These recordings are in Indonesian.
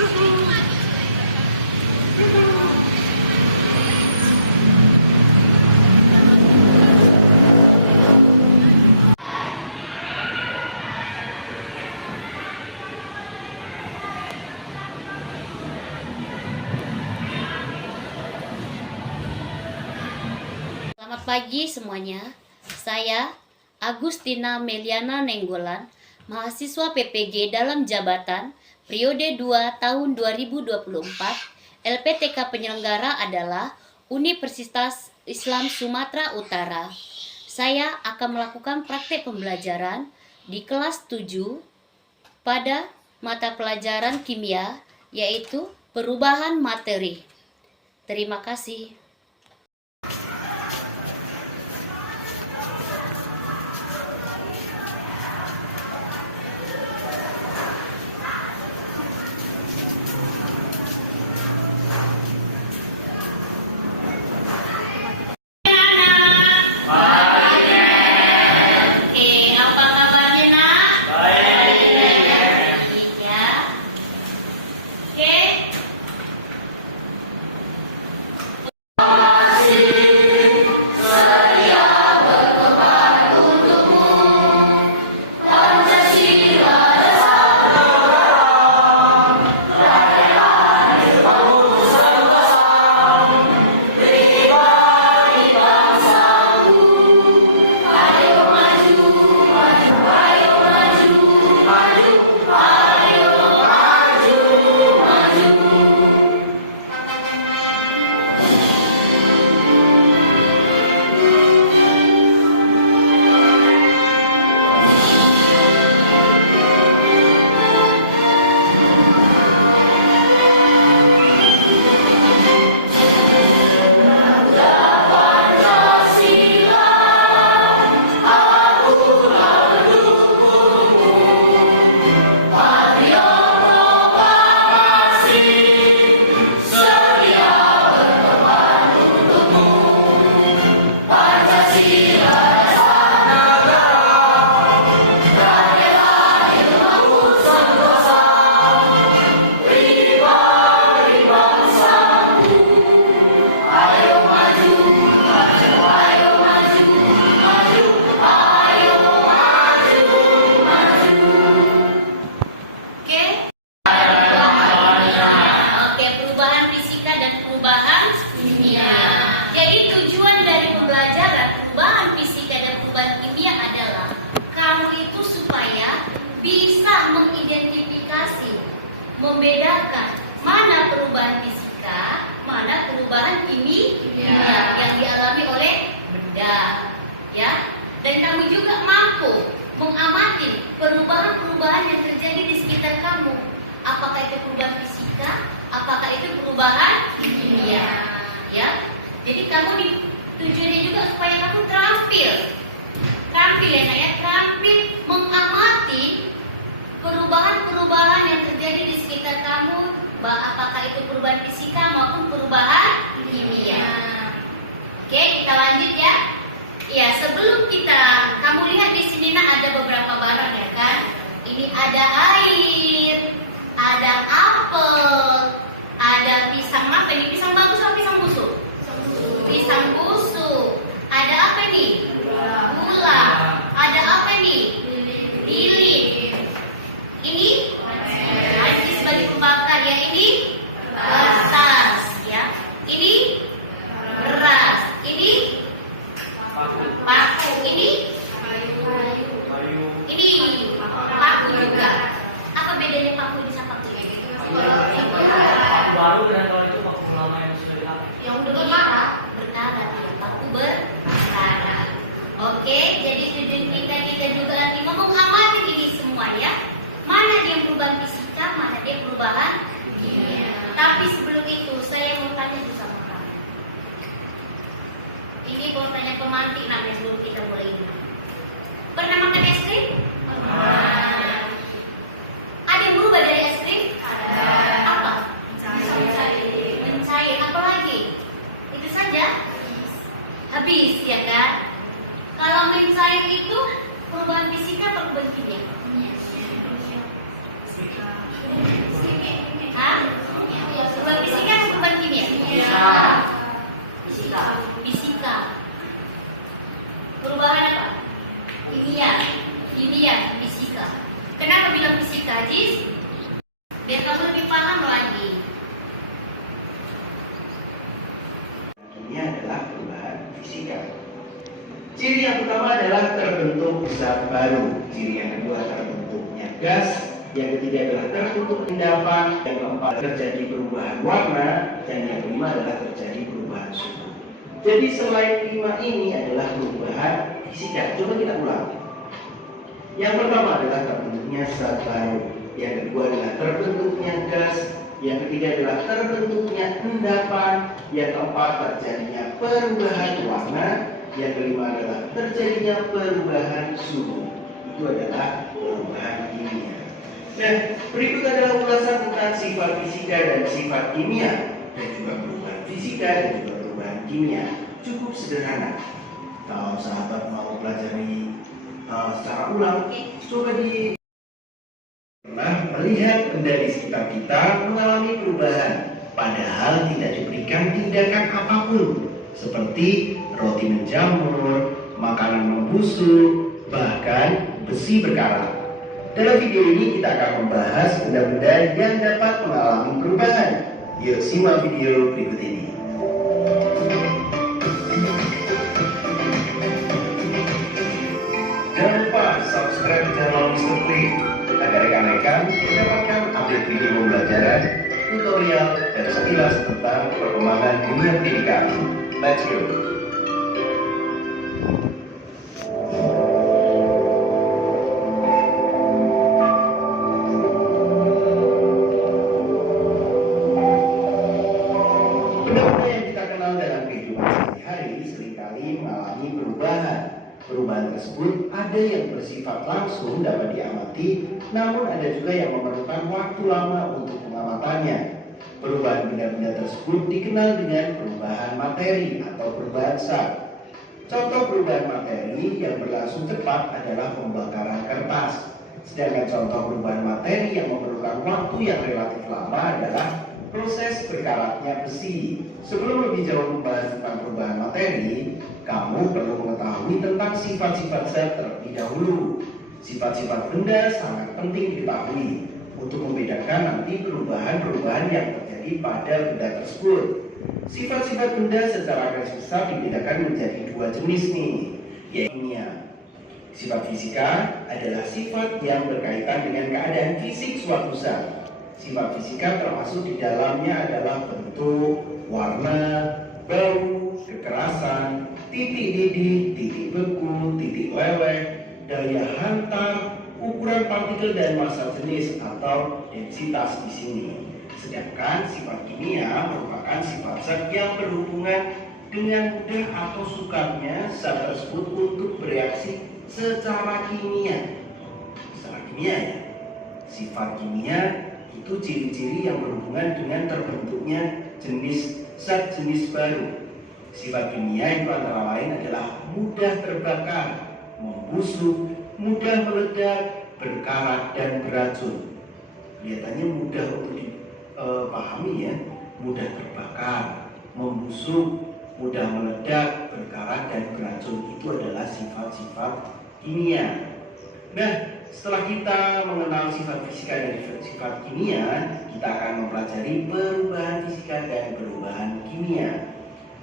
Selamat pagi semuanya. Saya Agustina Meliana Nenggolan, mahasiswa PPG dalam jabatan periode 2 tahun 2024. LPTK penyelenggara adalah Universitas Islam Sumatera Utara. Saya akan melakukan praktek pembelajaran di kelas 7 pada mata pelajaran kimia, yaitu perubahan materi. Terima kasih. Membedakan mana perubahan fisika, mana perubahan kimia yang dialami oleh benda, ya. Dan kamu juga mampu mengamati perubahan-perubahan yang terjadi di sekitar kamu. Apakah itu perubahan fisika, apakah itu perubahan kimia, ya. Jadi kamu tujuannya juga supaya kamu terampil ya nak ya, terampil mengamati perubahan-perubahan yang terjadi di sekitar kamu, apakah itu perubahan fisika maupun perubahan kimia. Oke, kita lanjut ya. Ya, sebelum kamu lihat di sini nak ada beberapa barang ya kan. Ini ada air, ada apel, ada pisang. Apa ini? Pisang bagus atau pisang busuk? Pisang busuk. Ada apa nih? Gula. Ada apa nih? Lili. Ini sebagai pembakar ya, ini kertas ya, ini beras, ini paku, ini paku juga. Apa bedanya paku ini sama paku ini? Paku baru dan kalau itu paku lama yang sudah dipakai. Yang udah berkarat ya, paku berkarat. Oke, jadi tujuan kita juga nanti mengamati ini semua ya. Mana dia perubahan fisika, mana dia perubahan kimia. Tapi sebelum itu saya mau tanya dulu sama kamu. Ini mau tanya pemantik namanya sebelum kita mulai ini. Pernah makan es krim? Pernah. Ada yang berubah dari es krim? Ada. Apa? Mencair. Apa lagi? Itu saja? Habis ya kan? Kalau mencair itu perubahan fisika atau perubahan kimia? Hah? Ajis, biar kamu lebih paham lagi. Ini adalah perubahan fisika. Ciri yang pertama adalah terbentuk zat baru. Ciri yang kedua terbentuknya gas. Yang ketiga adalah terbentuk endapan. Yang keempat terjadi perubahan warna. Dan yang kelima adalah terjadi perubahan suhu. Jadi selain 5 ini adalah perubahan fisika. Coba kita ulang. Yang pertama adalah terbentuknya zat baru. Yang kedua adalah terbentuknya gas. Yang ketiga adalah terbentuknya endapan. Yang keempat terjadinya perubahan warna. Yang kelima adalah terjadinya perubahan suhu. Itu adalah perubahan kimia. Nah, berikut adalah ulasan tentang sifat fisika dan sifat kimia, dan juga perubahan fisika dan juga perubahan kimia. Cukup sederhana. Kalau sahabat mau pelajari secara ulang, coba di pernah melihat benda di sekitar kita mengalami perubahan, padahal tidak diberikan tindakan apapun, seperti roti menjamur, makanan membusuk, bahkan besi berkarat. Dalam video ini kita akan membahas benda-benda yang dapat mengalami perubahan. Yuk simak video berikut ini. Jangan lupa subscribe channel Mr. Flip agar rekan-rekan mendapatkan update video pembelajaran, tutorial, dan sekilas tentang perkembangan dunia pendidikan. Let's go! Benda-benda yang kita kenal dalam kehidupan sehari-hari seringkali mengalami perubahan. Perubahan tersebut ada yang bersifat langsung dapat diamati, namun ada juga yang memerlukan waktu lama untuk pengamatannya. Perubahan benda-benda tersebut dikenal dengan perubahan materi atau perubahan zat. Contoh perubahan materi yang berlangsung cepat adalah pembakaran kertas. Sedangkan contoh perubahan materi yang memerlukan waktu yang relatif lama adalah proses berkaratnya besi. Sebelum lebih jauh membahas tentang perubahan materi, kamu perlu mengetahui tentang sifat-sifat zat terlebih dahulu. Sifat-sifat benda sangat penting diketahui untuk membedakan nanti perubahan-perubahan yang terjadi pada benda tersebut. Sifat-sifat benda secara garis besar dibedakan menjadi 2 jenis nih, yaitu kimia. Sifat fisika adalah sifat yang berkaitan dengan keadaan fisik suatu zat. Sifat fisika termasuk di dalamnya adalah bentuk, warna, bau, kekerasan, titik didih, titik beku, titik leleh, daya hantar, ukuran partikel dan massa jenis atau densitas di sini. Sedangkan sifat kimia merupakan sifat zat yang berhubungan dengan mudah atau sukarnya zat tersebut untuk bereaksi secara kimia. Secara kimia ya. Sifat kimia itu ciri-ciri yang berhubungan dengan terbentuknya jenis zat jenis baru. Sifat kimia itu antara lain adalah mudah terbakar, membusuk, mudah meledak, berkarat, dan beracun. Kelihatannya mudah untuk dipahami ya, mudah terbakar, membusuk, mudah meledak, berkarat, dan beracun. Itu adalah sifat-sifat kimia. Nah, setelah kita mengenal sifat fisika dan sifat kimia, kita akan mempelajari perubahan fisika dan perubahan kimia.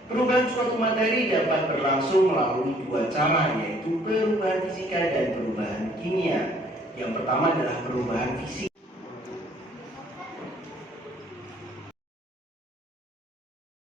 Perubahan suatu materi dapat berlangsung melalui 2 cara, yaitu perubahan fisika dan perubahan kimia. Yang pertama adalah perubahan fisika.